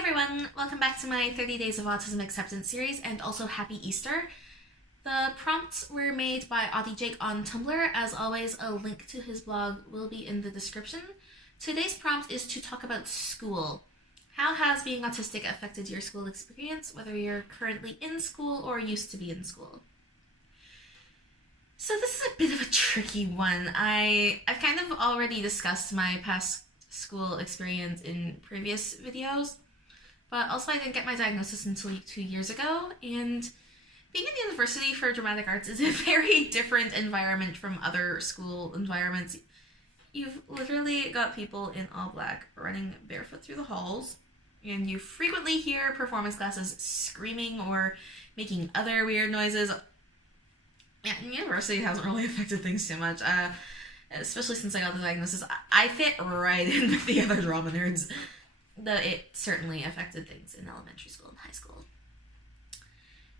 everyone, welcome back to my 30 Days of Autism Acceptance series, and also Happy Easter. The prompts were made by Autie-Jake on Tumblr. As always, a link to his blog will be in the description. Today's prompt is to talk about school. How has being autistic affected your school experience, whether you're currently in school or used to be in school? So this is a bit of a tricky one. I've kind of already discussed my past school experience in previous videos, but also I didn't get my diagnosis until 2 years ago, and being in university for dramatic arts is a very different environment from other school environments. You've literally got people in all black running barefoot through the halls, and you frequently hear performance classes screaming or making other weird noises. Yeah, university hasn't really affected things too much, especially since I got the diagnosis. I fit right in with the other drama nerds, though it certainly affected things in elementary school and high school.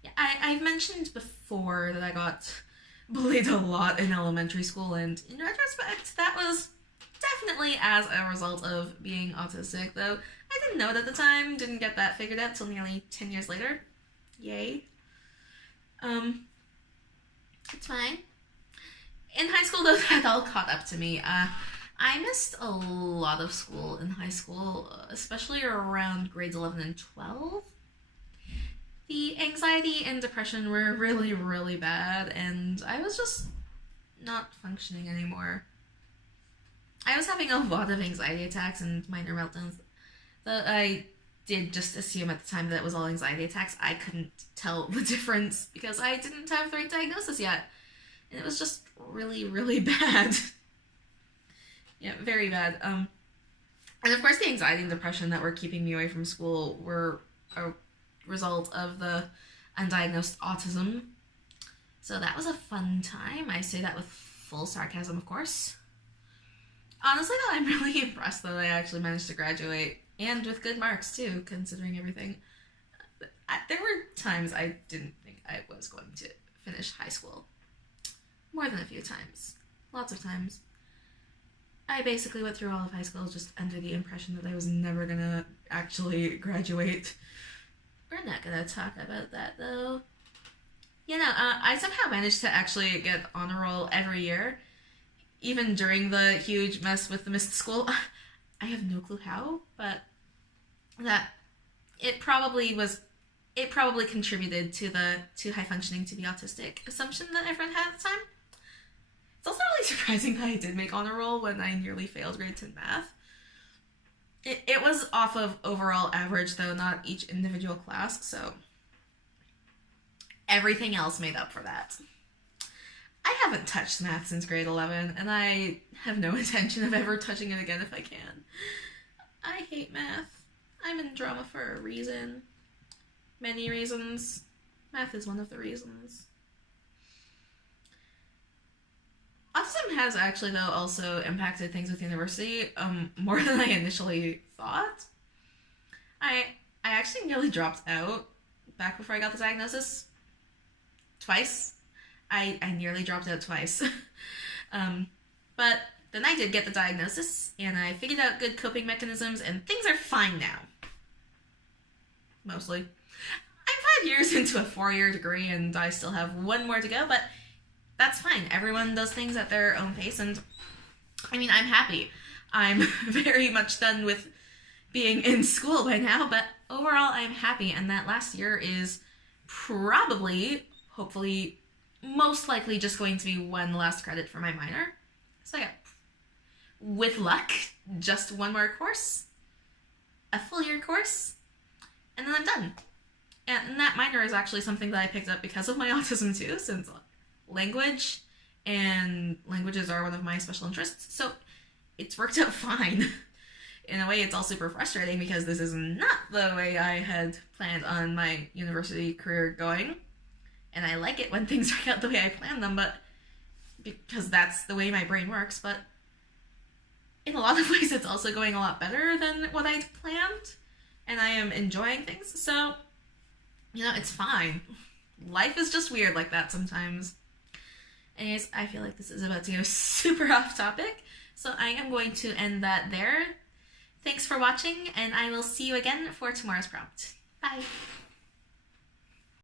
Yeah, I've mentioned before that I got bullied a lot in elementary school, and in retrospect, that was definitely as a result of being autistic, though I didn't know it at the time, didn't get that figured out till nearly 10 years later. Yay. It's fine. In high school, though, that all caught up to me. I missed a lot of school in high school, especially around grades 11 and 12. The anxiety and depression were really, really bad, and I was just not functioning anymore. I was having a lot of anxiety attacks and minor meltdowns. Though I did just assume at the time that it was all anxiety attacks. I couldn't tell the difference because I didn't have the right diagnosis yet. And it was just really, really bad. Yeah, very bad. And of course the anxiety and depression that were keeping me away from school were a result of the undiagnosed autism. So that was a fun time. I say that with full sarcasm, of course. Honestly, though, I'm really impressed that I actually managed to graduate, and with good marks, too, considering everything. There were times I didn't think I was going to finish high school. More than a few times. Lots of times. I basically went through all of high school just under the impression that I was never gonna actually graduate. We're not gonna talk about that, though. You know, I somehow managed to actually get honor roll every year, even during the huge mess with the missed school. I have no clue how, but that it probably contributed to the too high functioning to be autistic assumption that everyone had at the time. It's also really surprising that I did make honor roll when I nearly failed grade 10 math. It was off of overall average, though, not each individual class, so everything else made up for that. I haven't touched math since grade 11, and I have no intention of ever touching it again if I can. I hate math. I'm in drama for a reason. Many reasons. Math is one of the reasons. Autism has actually, though, also impacted things with university more than I initially thought. I actually nearly dropped out back before I got the diagnosis. Twice. I nearly dropped out twice. But then I did get the diagnosis, and I figured out good coping mechanisms, and things are fine now. Mostly. I'm 5 years into a 4-year degree, and I still have 1 more to go, but that's fine. Everyone does things at their own pace, and I mean, I'm happy. I'm very much done with being in school by now, but overall, I'm happy, and that last year is probably, hopefully, most likely just going to be 1 last credit for my minor. So yeah, with luck, just 1 more course, a full year course, and then I'm done. And that minor is actually something that I picked up because of my autism too, since language and languages are one of my special interests, so it's worked out fine. In a way, it's all super frustrating because this is not the way I had planned on my university career going. And I like it when things work out the way I plan them, but because that's the way my brain works, but in a lot of ways it's also going a lot better than what I'd planned, and I am enjoying things, so, you know, it's fine. Life is just weird like that sometimes. Anyways, I feel like this is about to go super off topic, so I am going to end that there. Thanks for watching, and I will see you again for tomorrow's prompt. Bye!